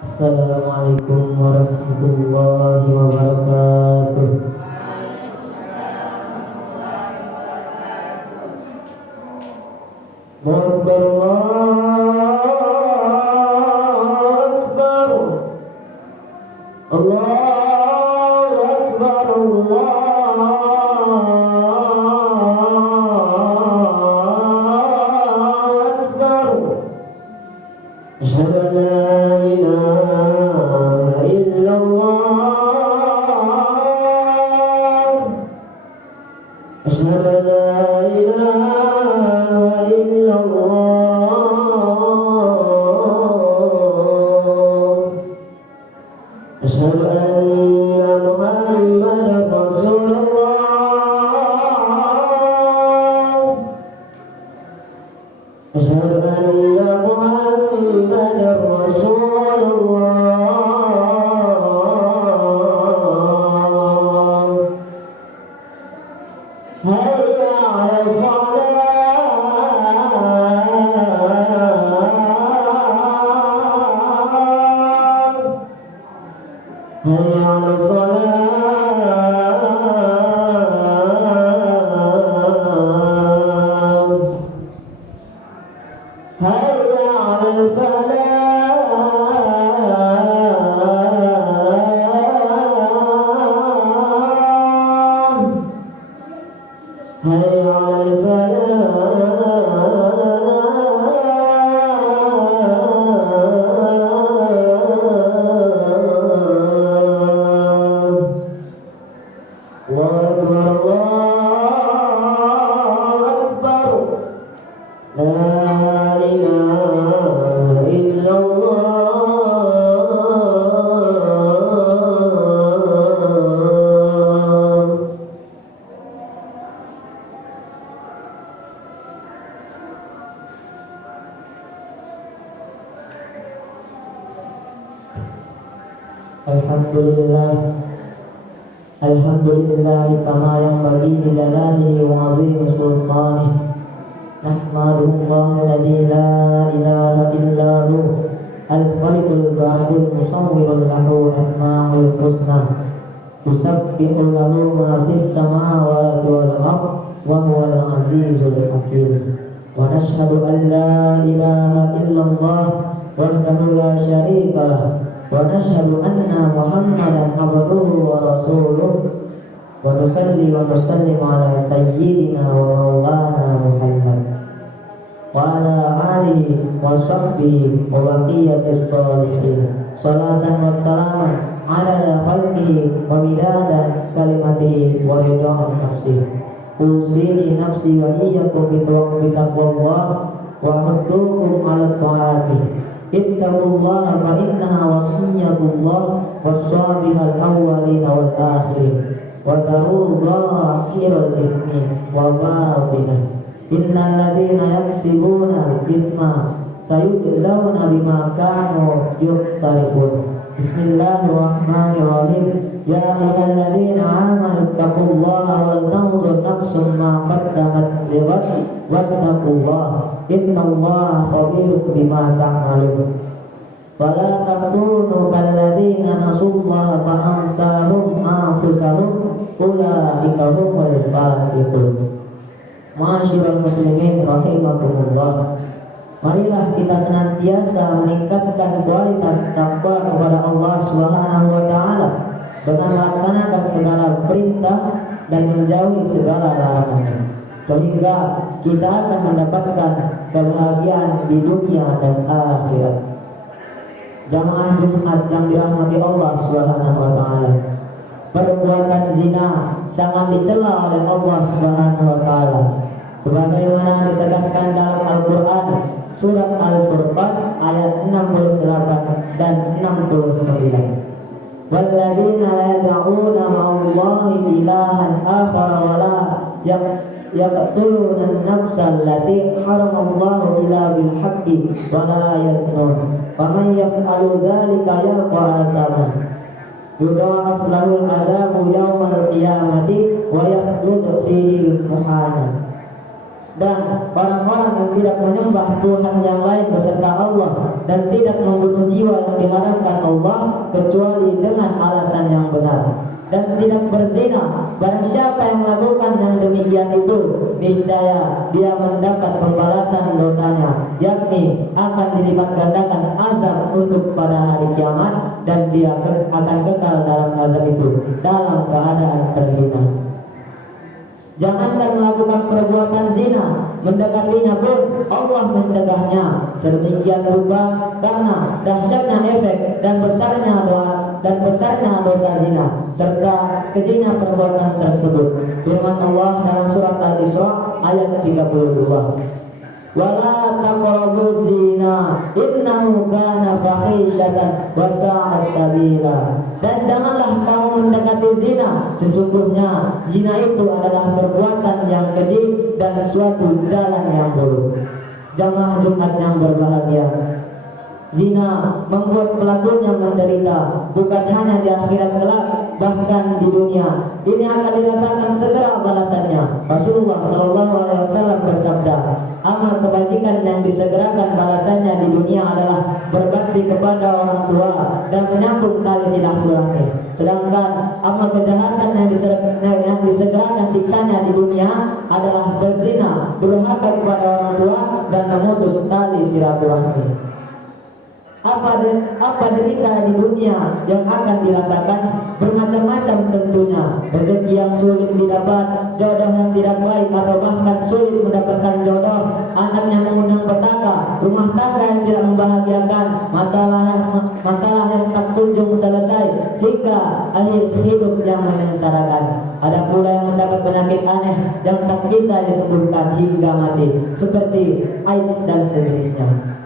Assalamualaikum warahmatullahi wabarakatuh. Akbar Allahu Akbar Allahu Akbar. Asyhadu an la ilaha illallah. Asyhadu an la ilaha illallah. Asyhadu anna Muhammadar Rasulullah. Asyhadu anna Muhammadar Rasulullah. Hayya 'alal shalah. Hayya 'alal shalah. Hayya 'alal falah. Hayya 'alal falah. Allahu Akbar. La ilaha illallah. Alhamdulillah. Alhamdulillah kama yanbaghi li jalalihi wa 'azimi sultanihi. Nahmadullah alladzi la ilaha illa hu al-khaliqul ba'idul musawwirul lahu asma'ul husna. Tusabbihu lahu ma fis samawati wal ardh wa huwal azizul hakim. Wa nashhadu an la ilaha illallah wahdahu la syarika lah. Wa nashhadu anna Muhammadan abduhu wa rasuluh. Wa nusalli wa nusallimu ala sayyidina wa maulana Muhammad wa ala alihi wa sahbihi wa baqiyatis sholihin. Salatan wa salaman ala khalqihi wa midada kalimatihi wa ridha nafsihi. Usini nafsi wa iyyakum bitaqwallah wa ahdukum ala ta'ati. Ittaqullaha fa innaha wasiyyatullah was-sabihal awwalin wal akhirin. Wa daru zahiral ithmi wa batinah. Innal ladzina yaksibuna ithma sayujzauna bima kanu yuqtarifun. Bismillahirrahmanirrahim. Ya ayyuhalladzina amanu taqullaha wal tanzur nafsum ma qaddamat lighad wattaqullaha innallaha khabirum bima ta'malun. Wala takunu kalladzina nasullaha fa ansahum anfusahum ulaika humul fasiqun. Ma'asyiral muslimin rahimakumullah. Marilah kita senantiasa meningkatkan kualitas takwa kepada Allah Subhanahu wa taala dengan melaksanakan segala perintah dan menjauhi segala larangan, sehingga kita akan mendapatkan kebahagiaan di dunia dan akhirat. Jamaah Jumat yang dirahmati Allah Subhanahu wa taala, perbuatan zina sangat dicela oleh Allah Subhanahu wa taala, sebagaimana ditegaskan dalam Al-Qur'an surat Al-Furqan ayat 68 dan 69. Walladzina la yad'una ma'allahi ilahan akhar wa la yaqtuluna an-nafsa allati haramallahu illa bil haqqi wa la yaznun. Faman yaf'alu dzalika yalqa athaman. Yudha'af lahu al-'adzabu yawmal qiyamati wa yakhlud fihi muhana. Dan orang-orang yang tidak menyembah Tuhan yang lain beserta Allah dan tidak membunuh jiwa yang diharamkan Allah kecuali dengan alasan yang benar, dan tidak berzina. Barang siapa yang melakukan yang demikian itu, niscaya dia mendapat pembalasan dosanya, yakni akan dilipat gandakan azab untuk pada hari kiamat, dan dia akan kekal dalam azab itu dalam keadaan terhina. Jangankan melakukan perbuatan zina, mendekatinya pun Allah mencegahnya sedemikian rupa karena dahsyatnya efek dan besarnya dosa zina serta kejinya perbuatan tersebut. Firman Allah dalam surat Al-Isra ayat 32. Wala taqrabuz zina innahu kana fahisyatan wa sa'a sabila. Dan janganlah kamu mendekati zina, sesungguhnya zina itu adalah perbuatan yang keji dan suatu jalan yang buruk. Jamaah Jumat yang berbahagia, zina membuat pelakunya menderita bukan hanya di akhirat kelak, bahkan di dunia ini akan dirasakan segera balasannya. Rasulullah SAW bersabda, amal kebajikan yang disegerakan balasannya di dunia adalah berbakti kepada orang tua dan menyambung tali silaturahmi. Sedangkan amal kejahatan yang disegerakan siksanya di dunia adalah berzina, durhaka kepada orang tua dan memutus tali silaturahmi. Apa derita di dunia yang akan dirasakan? Bermacam-macam tentunya. Rezeki yang sulit didapat, jodoh yang tidak baik atau bahkan sulit mendapatkan jodoh, anak yang mengundang petaka, rumah tangga yang tidak membahagiakan, masalah yang tak kunjung selesai, hingga akhir hidup yang menyengsarakan. Ada pula yang mendapat penyakit aneh yang tak bisa disembuhkan hingga mati, seperti AIDS dan sejenisnya.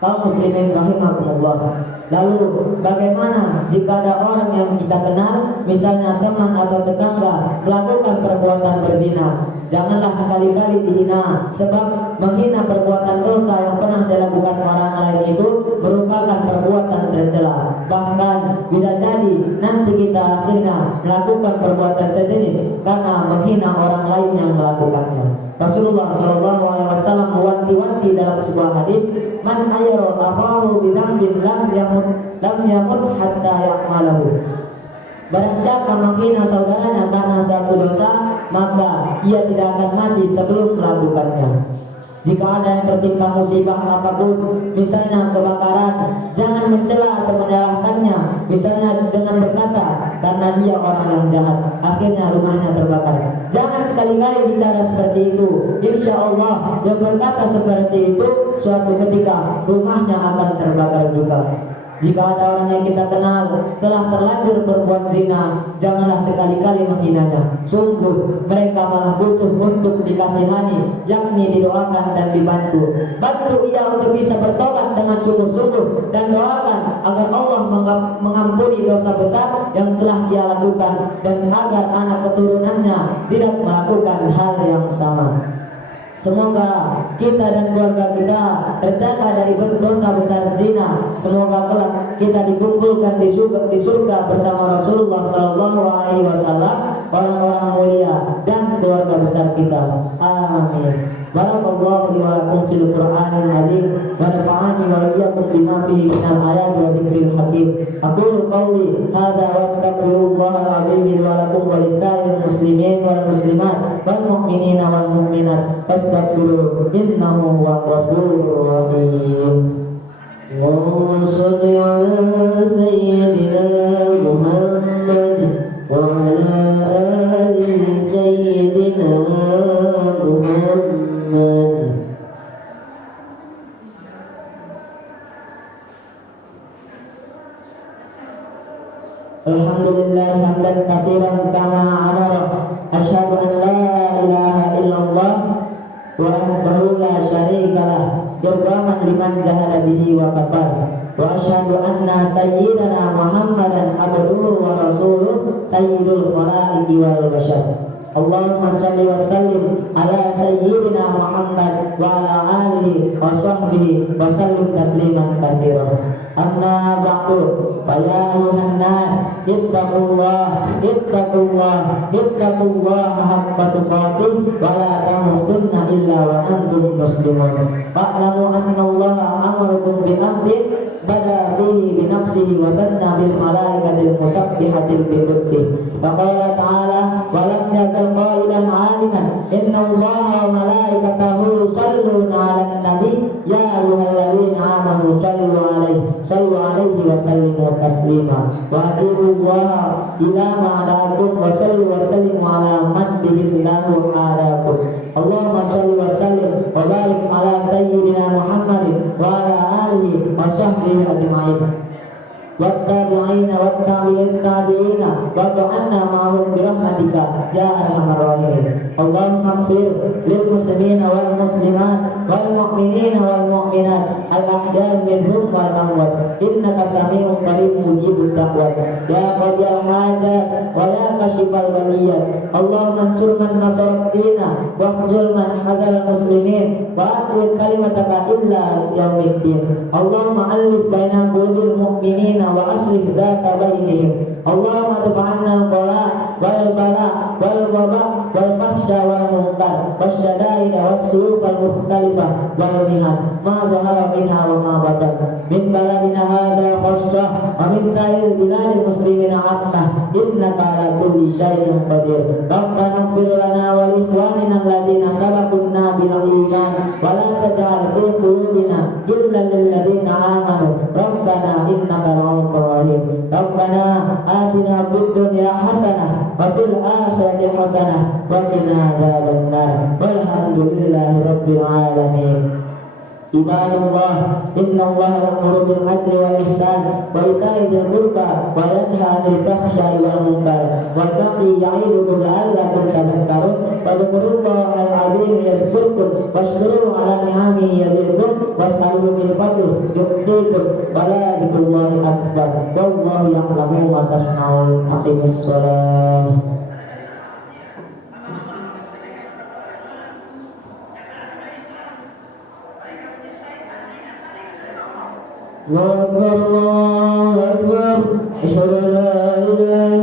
Kaum muslimin rahimakumullah. Lalu bagaimana jika ada orang yang kita kenal, misalnya teman atau tetangga, melakukan perbuatan berzina? Janganlah sekali-kali dihina, sebab menghina perbuatan dosa yang pernah dilakukan orang lain itu merupakan perbuatan tercela. Bahkan bisa jadi nanti kita akhirnya melakukan perbuatan sejenis karena menghina orang lain yang melakukannya. Rasulullah SAW mewanti-wanti dalam sebuah hadis, man ayyara afahu bidambin lam yamut hatta ya'malahu. Barang siapa menghina saudaranya karena suatu dosa, maka ia tidak akan mati sebelum melakukannya. Jika ada yang tertimpa musibah apapun, misalnya kebakaran, jangan mencela atau menyalahkannya, misalnya dengan berkata karena dia orang yang jahat, akhirnya rumahnya terbakar. Jangan sekali-kali bicara seperti itu. Insya Allah yang berkata seperti itu, suatu ketika rumahnya akan terbakar juga. Jika ada orang yang kita kenal telah terlanjur berbuat zina, janganlah sekali-kali menghinanya. Sungguh mereka malah butuh untuk dikasihani, yakni didoakan dan dibantu. Bantu ia untuk bisa bertobat dengan sungguh-sungguh, dan doakan agar Allah mengampuni dosa besar yang telah dia lakukan, dan agar anak keturunannya tidak melakukan hal yang sama. Semoga kita dan keluarga kita terjaga dari dosa besar zina. Semoga kelak kita dikumpulkan di surga bersama Rasulullah SAW, orang-orang mulia dan keluarga besar kita. Amin. Barakallahu li wa lakum fil Qur'anil azim wa nafa'ani wa iyyakum bima fihi minal ayati wa dzikril hakim. Aqulu qawli hadza wa astaghfirullahal azim li wa lakum wa lisa'il muslimin wal muslimat wal mu'minina wal mu'minat fastaghfiruhu innahu huwal ghafurur rahim. Allahumma shalli ala sayyidina Muhammad wa ala ali sayyidina Muhammad. Alhamdulillah hamdan katsiran kama amara. Asyhadu an la ilaha illallah wa wahdahu la syarika lah, irghaman liman jahada bihi wa kafar. Wa asyhadu anna sayyidana Muhammadan abduhu wa rasuluh sayyidul khalaiqi wal bashar. Allahumma shalli wa sallim ala sayyidina Muhammad wa ala alihi wa sahbihi wa sallim tasliman katsiran. Amma ba'du, fa ya ayuhan nas ittaqullah haqqa tuqatih wa la tamutunna illa wa antum muslimun. Fa'lamu anna Allah amarakum bi amrin bada bihi bi nafsihi wa tanna bil malaikatil musabbihatil bi qudsih. Faqala ta'ala wa lam yazal qailan 'aliman inna Allah wa malaikatahu yusalluna 'alan nabi ya ayyuhalladzina amanu sallu 'alaihi wa sallimu taslima. Wa atiullah ila ma adakum wa sallu wa sallimu 'ala man bihi Allahu adakum. Allahumma salli wa sallim wa barik ala sayyidina Muhammadin wa ala alihi wa sahbihi ajma'in. Wattabi'ina wattabi'in tabi'ina wa ba'anna ma'hum birahmatika ya arhamar rahimin. Allahumma ighfir lil muslimina wal muslimat wal mu'minina wal mu'minat al ahya'i minhum wal amwat innaka sami'un qarib mujibud da'wat ya qadiyal hajat wa ya kashifal baliyat. Allahumma ansur man nasara dina wa khzul man hadal muslimin wa akhir kalimataka illa yaumiddin. Allahumma alif baina qulubil mu'minina wa aslih dzata bainihim. Allahumma tub'anna al-qala wal bala wal waba wal fahsya wal munkar wasyadaida was-suyuf al-mukhtalifah wal mihan ma zahara minha wa ma batan min baladina hadha khassah wa min sa'il biladil muslimina ammah innaka ala kulli syai'in qadir. Rabbana ighfir lana wa li ikhwanina alladziina sabaquna bil iman wa la taj'al fi qulubina ghillan lil ladziina amanu rabbana innaka ra'ufur rahim. Rabbana atina fid dunya hasanah wa fil akhirati hasanah wa qina adzabannar. Walhamdulillahi rabbil alamin. Ibadallah, innallaha ya'muru bil 'adli wal ihsan wa ita'i dzil qurba wa yanha 'anil fahsya'i wal munkar wal baghi ya'idukum la'allakum tadhakkarun. Fadhkurullaha al-'azim yadhkurkum washkuruhu 'ala ni'amihi yazidkum was'aluhu min fadlihi yu'tikum wa la dzikrullahi akbar. Wallahu ya'lamu ma tasna'un. Aqimis shalah. Allahu Akbar, Allahu Akbar. Asyhadu an la ilaha